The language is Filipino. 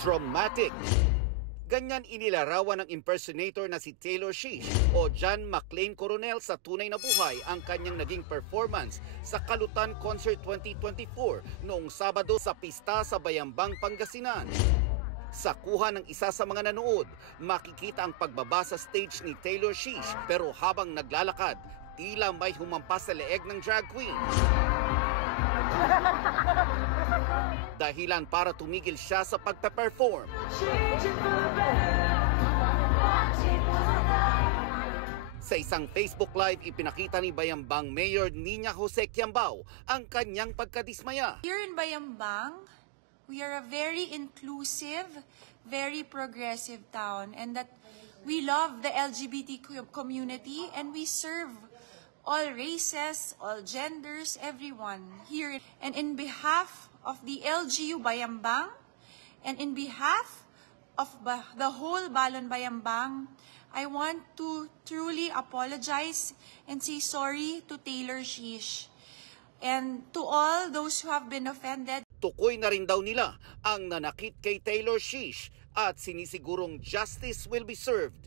Traumatic. Ganyan inilarawan ng impersonator na si Taylor Swift o John McClane Coronel sa tunay na buhay ang kanyang naging performance sa Kalutan Concert 2024 noong Sabado sa pista sa Bayambang, Pangasinan. Sa kuha ng isa sa mga nanood, makikita ang pagbaba sa stage ni Taylor Swift pero habang naglalakad, tila may humampas sa leeg ng drag queen. Dahilan para tumigil siya sa pagpe-perform. Sa isang Facebook Live, ipinakita ni Bayambang Mayor Nina Jose Quiambao ang kanyang pagkadismaya. Here in Bayambang, we are a very inclusive, very progressive town, and that we love the LGBT community and we serve all races, all genders, everyone here. And in behalf of the LGU Bayambang and in behalf of the whole Balon Bayambang, I want to truly apologize and say sorry to Taylor Swift and to all those who have been offended. Tukoy na rin daw nila ang nanakit kay Taylor Swift at sinisigurong justice will be served.